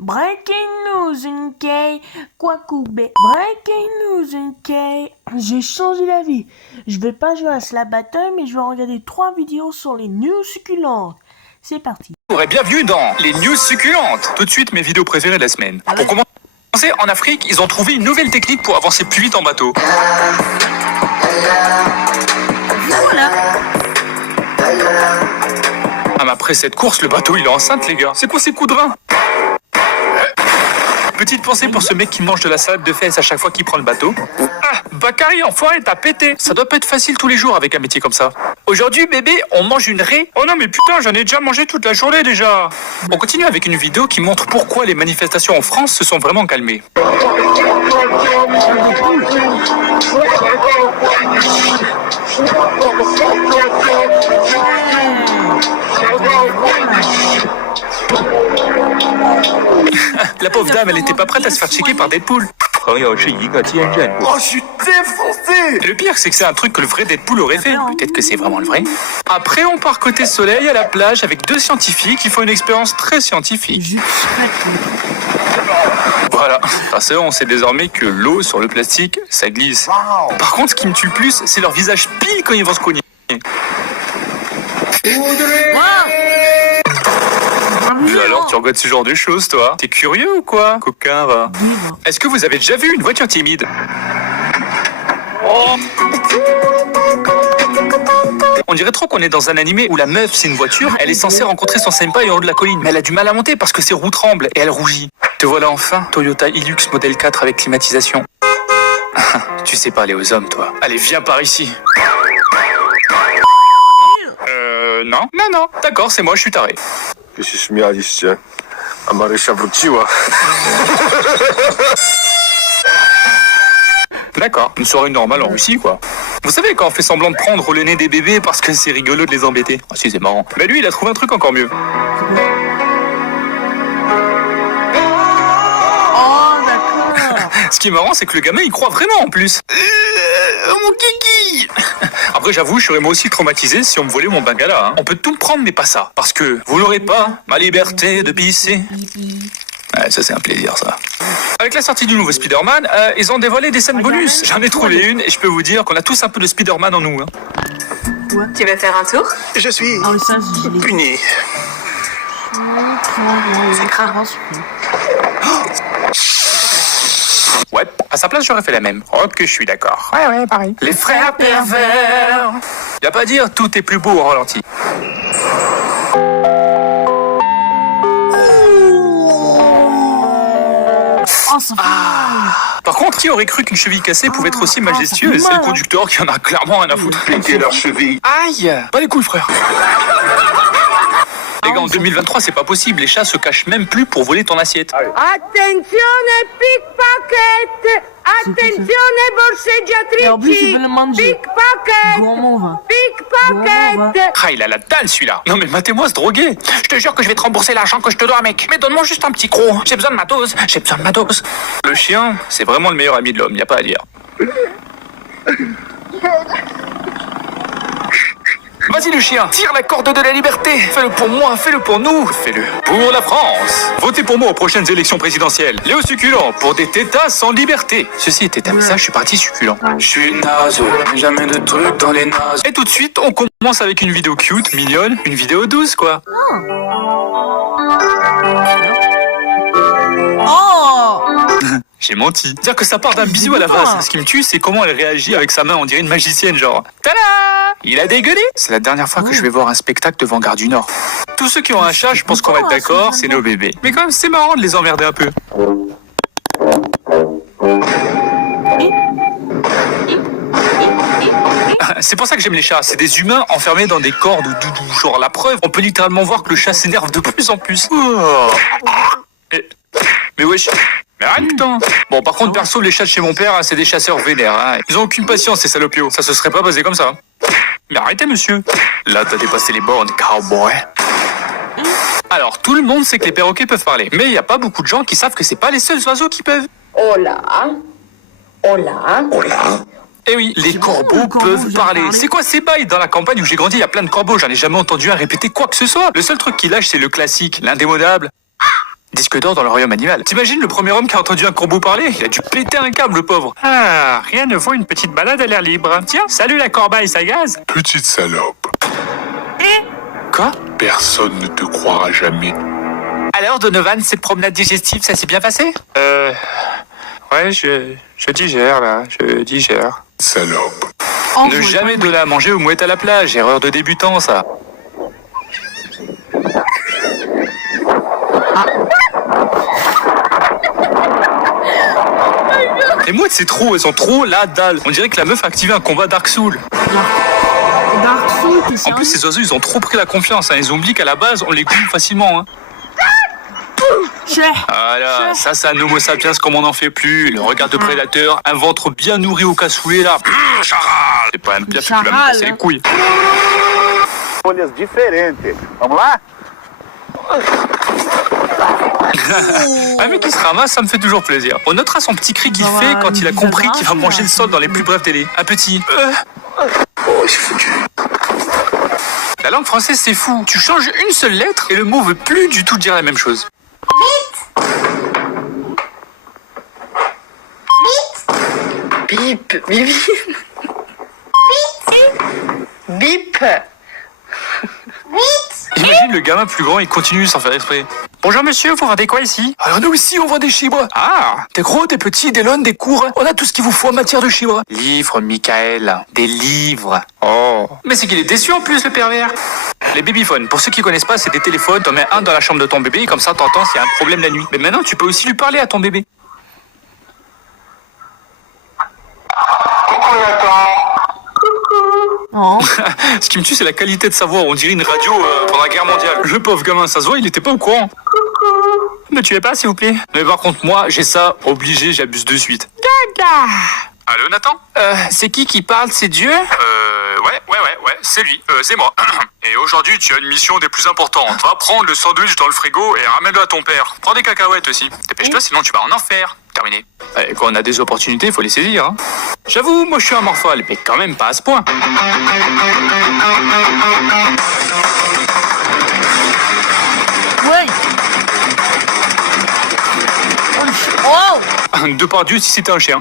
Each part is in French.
Breaking news, ok? Kwakubé. Breaking news, ok? J'ai changé d'avis. Je vais pas jouer à Slap Battle, mais je vais regarder 3 vidéos sur les news succulentes. C'est parti. Bonjour et bienvenue dans les news succulentes. Tout de suite mes vidéos préférées de la semaine. Pour commencer, en Afrique, ils ont trouvé une nouvelle technique pour avancer plus vite en bateau. Voilà. Ah mais après cette course, le bateau il est enceinte les gars. C'est quoi ces coups de rein? Petite pensée pour ce mec qui mange de la salade de fesses à chaque fois qu'il prend le bateau. Ah, Bakary, enfoiré, t'as pété. Ça doit pas être facile tous les jours avec un métier comme ça. Aujourd'hui, bébé, on mange une raie. Oh non, mais putain, j'en ai déjà mangé toute la journée déjà. On continue avec une vidéo qui montre pourquoi les manifestations en France se sont vraiment calmées. La pauvre dame, elle était pas prête à se faire checker par Deadpool. Oh, je suis défoncé. Le pire, c'est que c'est un truc que le vrai Deadpool aurait fait. Peut-être que c'est vraiment le vrai. Après, on part côté soleil à la plage avec 2 scientifiques qui font une expérience très scientifique. Voilà. Parce qu'on sait désormais que l'eau sur le plastique, ça glisse. Par contre, ce qui me tue le plus, c'est leur visage pile quand ils vont se cogner. Alors, tu regardes ce genre de choses, toi? T'es curieux ou quoi, coquin, va? Est-ce que vous avez déjà vu une voiture timide? Oh. On dirait trop qu'on est dans un animé où la meuf, c'est une voiture, elle est censée rencontrer son senpai en haut de la colline, mais elle a du mal à monter parce que ses roues tremblent et elle rougit. Te voilà enfin, Toyota Hilux modèle 4 avec climatisation. Tu sais parler aux hommes, toi. Allez, viens par ici. Non. Non, d'accord, c'est moi, je suis taré. D'accord, une soirée normale en Russie, quoi. Vous savez, quand on fait semblant de prendre le nez des bébés parce que c'est rigolo de les embêter. Ah si, c'est marrant. Mais lui, il a trouvé un truc encore mieux. Oh, d'accord. Ce qui est marrant, c'est que le gamin, il croit vraiment en plus. Mon kiki. Après, j'avoue, je serais moi aussi traumatisé si on me volait mon bengala. Hein. On peut tout me prendre, mais pas ça. Parce que vous n'aurez pas ma liberté de pisser. Ouais, ça c'est un plaisir ça. Avec la sortie du nouveau Spider-Man, ils ont dévoilé des scènes bonus. J'en ai trouvé une et je peux vous dire qu'on a tous un peu de Spider-Man en nous. Hein. Ouais. Tu veux faire un tour? Je suis Ah oui, ça, je l'ai. puni. C'est grave. Ouais, à sa place j'aurais fait la même. Ok, je suis d'accord. Ouais, pareil. Les frères pervers. Y a pas à dire, tout est plus beau au ralenti. Oh, ça fait Par contre, qui aurait cru qu'une cheville cassée pouvait être aussi majestueuse? C'est le conducteur qui en a clairement rien à foutre. Piquez leur cheville. Aïe! Pas les couilles, frère. Les gars, en 2023, c'est pas possible. Les chats se cachent même plus pour voler ton assiette. Attenzione pickpocket! Attenzione Et en plus, borseggiatrici! je vais le manger. Pickpocket! Gourmand, va. Pickpocket! Ah, il a la dalle, celui-là. Non, mais matez-moi ce drogué. Je te jure que je vais te rembourser l'argent que je te dois, mec. Mais donne-moi juste un petit croc. J'ai besoin de ma dose. J'ai besoin de ma dose. Le chien, c'est vraiment le meilleur ami de l'homme. Y a pas à dire. Vas-y le chien, tire la corde de la liberté. Fais-le pour moi, fais-le pour nous, fais-le pour la France. Votez pour moi aux prochaines élections présidentielles. Léo Succulent, pour des tétas sans liberté. Ceci était un message, je suis parti succulent. Je suis naze, jamais de trucs dans les nazes. Et tout de suite, on commence avec une vidéo cute, mignonne, une vidéo douce quoi. Oh. J'ai menti. Dire que ça part d'un bisou à la vase. Ce qui me tue, c'est comment elle réagit avec sa main, on dirait une magicienne genre. Tada! Il a dégueulé. C'est la dernière fois que je vais voir un spectacle devant Gare du Nord. Tous ceux qui ont un chat, je pense qu'on va être d'accord, c'est nos bébés. Mais quand même, c'est marrant de les emmerder un peu. C'est pour ça que j'aime les chats. C'est des humains enfermés dans des corps de doudou. Genre la preuve, on peut littéralement voir que le chat s'énerve de plus en plus. Mais wesh. Mais arrête putain. Bon par contre perso les chats de chez mon père c'est des chasseurs vénères hein. Ils ont aucune patience ces salopios. Ça se serait pas passé comme ça. Mais arrêtez monsieur. Là t'as dépassé les bornes cowboy. Alors tout le monde sait que les perroquets peuvent parler. Mais il y a pas beaucoup de gens qui savent que c'est pas les seuls oiseaux qui peuvent. Hola! Hola! Hola. Eh oui, les corbeaux peuvent parler. C'est quoi ces bails? Dans la campagne où j'ai grandi, il y a plein de corbeaux. J'en ai jamais entendu un répéter quoi que ce soit. Le seul truc qui lâche, c'est le classique, l'indémodable. Disque d'or dans le royaume animal. T'imagines le premier homme qui a entendu un corbeau parler? Il a dû péter un câble, le pauvre. Ah, rien ne vaut une petite balade à l'air libre. Tiens, salut la corbeille, ça gaz? Petite salope, Quoi? personne ne te croira jamais. Alors, Donovan, cette promenade digestive, ça s'est bien passé? Ouais, je digère, là, je digère. Salope. Oh, Ne jamais donner à manger aux mouettes à la plage, erreur de débutant, ça. Les mouettes, c'est trop, elles sont trop la dalle. On dirait que la meuf a activé un combat Dark Soul. Dark Soul, t'es En sérieux? plus, ces oiseaux, ils ont trop pris la confiance. Hein. Ils oublient qu'à la base, on les coupe facilement. Hein. Voilà, ça, c'est un homo sapiens comme on n'en fait plus. Le regard de prédateur, un ventre bien nourri au cassoulet, là. Charade. C'est pas un pire, tu vas me casser les couilles. Folhas diferentes. Vamos lá? Un mec qui se ramasse, ça me fait toujours plaisir. On notera son petit cri qu'il fait quand il a compris qu'il va manger le sol dans les plus brefs délais. Un petit. Oh, c'est foutu. La langue française, c'est fou. Tu changes une seule lettre et le mot veut plus du tout dire la même chose. Bip, bip. Bip. Imagine le gamin plus grand, il continue sans faire exprès. Bonjour monsieur, vous vendez quoi ici? Alors nous ici, on vend des chibres. Ah, des gros, des petits, des longs, des courts. On a tout ce qu'il vous faut en matière de chibres. Livres, Michael. Des livres. Oh. Mais c'est qu'il est déçu en plus, le pervers. Les babyphones, pour ceux qui connaissent pas, c'est des téléphones. T'en mets un dans la chambre de ton bébé, comme ça t'entends s'il y a un problème la nuit. Mais maintenant, tu peux aussi lui parler à ton bébé. Oh. Ce qui me tue, c'est la qualité de sa voix. On dirait une radio pendant la guerre mondiale. Le pauvre gamin, ça se voit, il était pas au courant. Ne tuez pas, s'il vous plaît. Mais par contre, moi, j'ai ça, obligé, j'abuse de suite. Allô, Nathan? C'est qui parle? C'est Dieu? Ouais, c'est lui. C'est moi. Et aujourd'hui, tu as une mission des plus importantes. Va prendre le sandwich dans le frigo et ramène-le à ton père. Prends des cacahuètes aussi. Dépêche-toi, sinon tu vas en enfer. Terminé. Et quand on a des opportunités, il faut les saisir. Hein. J'avoue, moi je suis un morphale, mais quand même pas à ce point. Ouais. Oh. Depardieu si c'était un chien.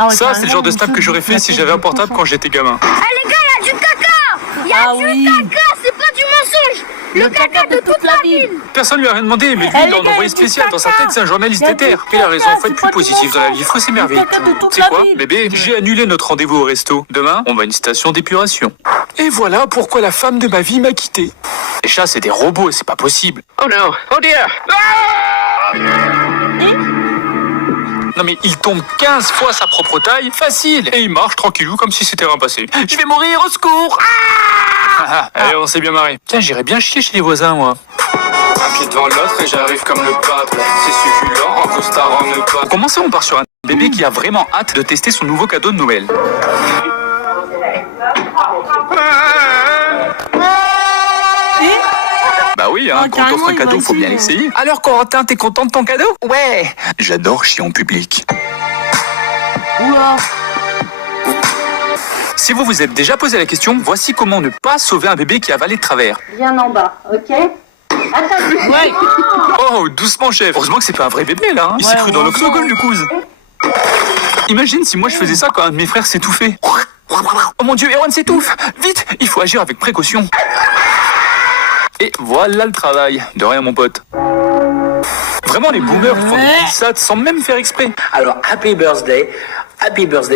Ah ouais, Ça, c'est le genre de snap que j'aurais fait si j'avais un portable quand j'étais gamin. Ah les gars, il y a du caca! Il y a Ah du oui. caca, c'est pas du mensonge! Le caca de toute la ville! Personne lui a rien demandé, mais lui, Eh, il les a un gars, envoyé il y a du spécial. Dans sa caca. tête, c'est un journaliste Il y a éther. du Il a raison, caca, faites c'est plus pas du positif dans la vie, il faut mensonge. s'émerveiller. Du caca de toute C'est la quoi, ville. bébé? J'ai annulé notre rendez-vous au resto. Demain, on va à une station d'épuration. Et voilà pourquoi la femme de ma vie m'a quitté. Les chats, c'est des robots, c'est pas possible. Oh no. Oh dear. Non mais il tombe 15 fois sa propre taille, facile. Et il marche tranquillou comme si c'était rien passé. Je vais mourir, au secours. Allez, on s'est bien marré. Tiens, j'irais bien chier chez les voisins, moi. Un pied devant l'autre et j'arrive comme le pape. C'est succulent, en costard en ne pas. Pour commencer, on part sur un bébé qui a vraiment hâte de tester son nouveau cadeau de Noël. Bah oui, hein, Ah, quand on t'offre un carrément, cadeau, il va faut bien essayer. l'essayer. Alors Corentin, t'es content de ton cadeau? Ouais. J'adore chier en public. Oula. Si vous vous êtes déjà posé la question, voici comment ne pas sauver un bébé qui a avalé de travers. Viens en bas, ok? Attention! Ouais. Oh, doucement chef. Heureusement que c'est pas un vrai bébé là. Hein. Il s'est Ouais, cru dans heureusement. l'octogone, le cousin. Imagine si moi je faisais ça quand un de mes frères s'étouffait. Oh mon dieu, Erwan s'étouffe. Vite, il faut agir avec précaution. Et voilà le travail. De rien mon pote. Vraiment les boomers font des glissades sans même faire exprès. Alors, happy birthday,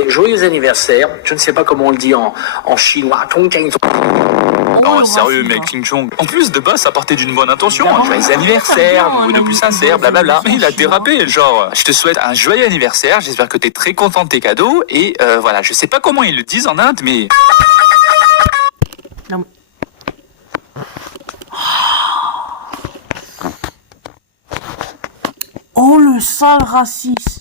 joyeux anniversaire. Je ne sais pas comment on le dit en chinois. Oh, le sérieux, racisme. mec, King Chong. En plus, de base, ça partait d'une bonne intention. Évidemment. Joyeux anniversaire, Bien, vous de on plus a sincère, mis blablabla. des Mais il a chinois. dérapé, genre, je te souhaite un joyeux anniversaire, j'espère que t'es très content de tes cadeaux, et voilà, je sais pas comment ils le disent en Inde, mais... Non. Oh le sale raciste.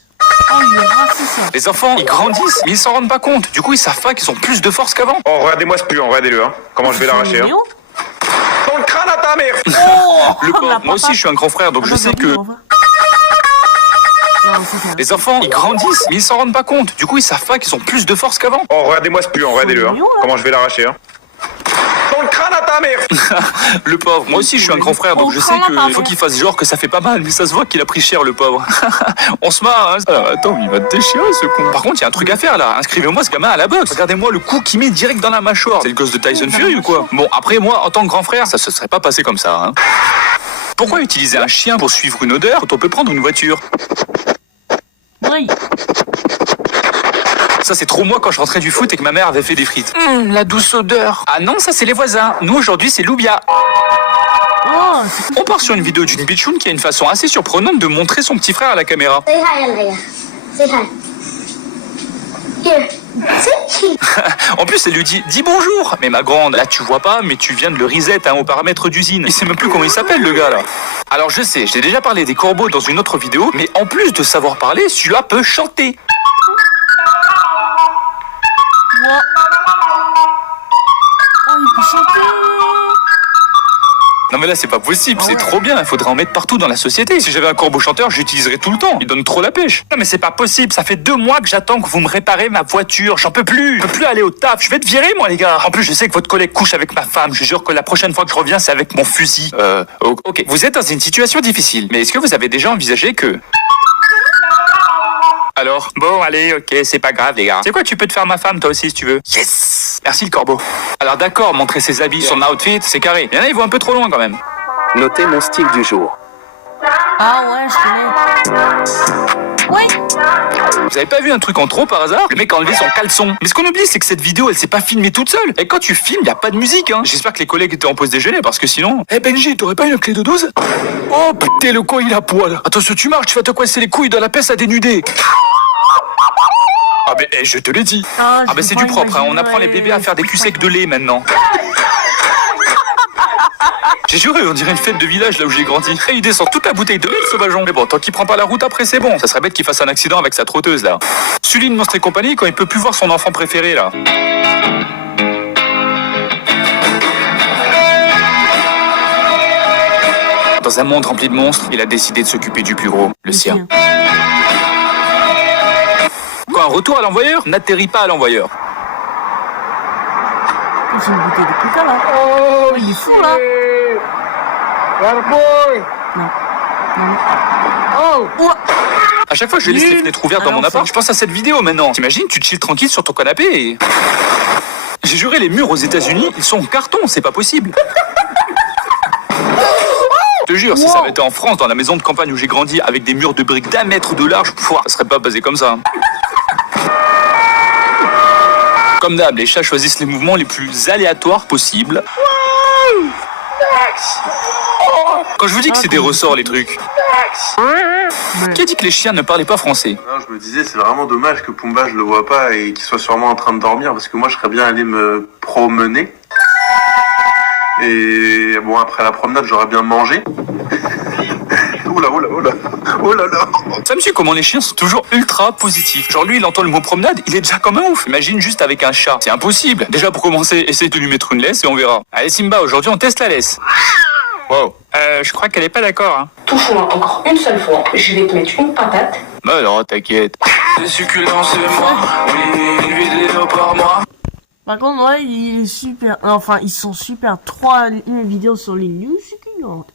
Oh il est raciste. Hein. Les enfants, ils grandissent, mais ils s'en rendent pas compte. Du coup, ils savent pas qu'ils ont plus de force qu'avant. Oh, regardez-moi ce puant, regardez-le. Hein. Comment je vais l'arracher. Hein. Léo. Dans le crâne à ta mère. Oh Le la pauvre, moi patate. aussi, je suis un grand frère, donc je sais que... Non, c'est ça. Les enfants, ils grandissent, mais ils s'en rendent pas compte. Du coup, ils savent pas qu'ils ont plus de force qu'avant. Oh, regardez-moi ce puant, regardez-le. Hein. mignon, là. Comment je vais l'arracher. Hein. Dans le crâne à ta ta mère. Le pauvre. Moi aussi, je suis un grand frère, donc On je sais prend la qu'il faut qu'il fasse genre que ça fait pas mal, mais ça se voit qu'il a pris cher, le pauvre. On se marre, hein. Attends, il va te déchirer, ce con. Par contre, il y a un truc à faire, là. Inscrivez-moi ce gamin à la boxe. Regardez-moi le coup qu'il met direct dans la mâchoire. C'est le gosse de Tyson Fury ou quoi? Bon, après, moi, en tant que grand frère, ça se serait pas passé comme ça, hein. Pourquoi utiliser un chien pour suivre une odeur quand on peut prendre une voiture? Oui. Ça, c'est trop moi quand je rentrais du foot et que ma mère avait fait des frites. La douce odeur. Ah non, ça, c'est les voisins. Nous, aujourd'hui, c'est Loubia. Oh, On part sur une vidéo d'une bitchoune qui a une façon assez surprenante de montrer son petit frère à la caméra. Say hi, Alaya. Say hi. Here. Say hi. En plus, elle lui dit « Dis bonjour !» Mais ma grande, là tu vois pas, mais tu viens de le reset hein, au paramètre d'usine. Il sait même plus comment il s'appelle le gars là. Alors je sais, j'ai déjà parlé des corbeaux dans une autre vidéo, mais en plus de savoir parler, celui-là peut chanter. oh, il peut chanter. Non mais là c'est pas possible, c'est trop bien, il faudrait en mettre partout dans la société. Si j'avais un corbeau chanteur, j'utiliserais tout le temps. Il donne trop la pêche. Non mais c'est pas possible, ça fait 2 mois que j'attends que vous me réparez ma voiture. J'en peux plus. Je peux plus aller au taf, je vais te virer moi les gars. En plus je sais que votre collègue couche avec ma femme. Je jure que la prochaine fois que je reviens c'est avec mon fusil. Ok. Vous êtes dans une situation difficile, mais est-ce que vous avez déjà envisagé que... Alors, bon, allez, ok, c'est pas grave, les gars. C'est quoi, tu peux te faire ma femme, toi aussi, si tu veux. Yes. Merci, le corbeau. Alors, d'accord, montrer ses habits, son outfit, c'est carré. Il y en a, ils vont un peu trop loin, quand même. Notez mon style du jour. Ah ouais, je connais. Oui. Vous avez pas vu un truc en trop, par hasard? Le mec a enlevé son caleçon. Mais ce qu'on oublie, c'est que cette vidéo, elle s'est pas filmée toute seule. Et quand tu filmes, y a pas de musique, hein. J'espère que les collègues étaient en pause déjeuner, parce que sinon... Eh Benji, t'aurais pas une clé de 12? Oh, putain, le con, il a poil. Attention, tu marches, tu vas te coincer les couilles dans la peste à dénuder. Ah ben, je te l'ai dit. Ah ben c'est du propre, hein. On apprend les bébés à faire des culs secs de lait maintenant. J'ai juré, on dirait une fête de village là où j'ai grandi. Et il descend toute la bouteille de lait, le sauvageon. Mais bon, tant qu'il prend pas la route après, c'est bon. Ça serait bête qu'il fasse un accident avec sa trotteuse là. Sully de Monstre et compagnie quand il peut plus voir son enfant préféré là. Dans un monde rempli de monstres, il a décidé de s'occuper du plus gros, le sien. Quoi, un retour à l'envoyeur? N'atterris pas à l'envoyeur. J'ai une bouteille de coca là. Oh, il est fou là. Non. Oh. À chaque fois que je laisse les fenêtres ouvertes dans mon appart, je pense à cette vidéo maintenant. T'imagines, tu te chilles tranquille sur ton canapé et... J'ai juré, les murs aux États-Unis, ils sont en carton, c'est pas possible. Je te jure, si ça avait été en France, dans la maison de campagne où j'ai grandi, avec des murs de briques d'1 mètre de large, ça serait pas basé comme ça. Comme d'hab, les chats choisissent les mouvements les plus aléatoires possibles. Quand je vous dis que c'est des ressorts, les trucs. Qui a dit que les chiens ne parlaient pas français? Non, je me disais, c'est vraiment dommage que Pumba, je le vois pas et qu'il soit sûrement en train de dormir, parce que moi, je serais bien allé me promener. Et bon, après la promenade, j'aurais bien mangé. Oula. Oh là là. Ça me suit comment les chiens sont toujours ultra positifs. Genre lui, il entend le mot promenade, il est déjà comme un ouf. Imagine juste avec un chat. C'est impossible. Déjà pour commencer, essaye de lui mettre une laisse et on verra. Allez Simba, aujourd'hui on teste la laisse. Wow. Je crois qu'elle est pas d'accord, hein. Touche-moi encore une seule fois, je vais te mettre une patate. Bah non, t'inquiète. C'est succulent, c'est moi. Oui, une vidéo par mois. Par contre, ouais, il est super. Enfin, ils sont super. 3 vidéos sur les news succulentes.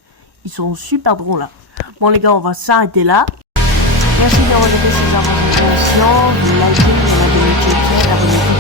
Ils sont super drôles là. Bon, les gars, on va s'arrêter là. Merci de regarder ces informations. Vous likez, vous abonnez, abonnez-vous.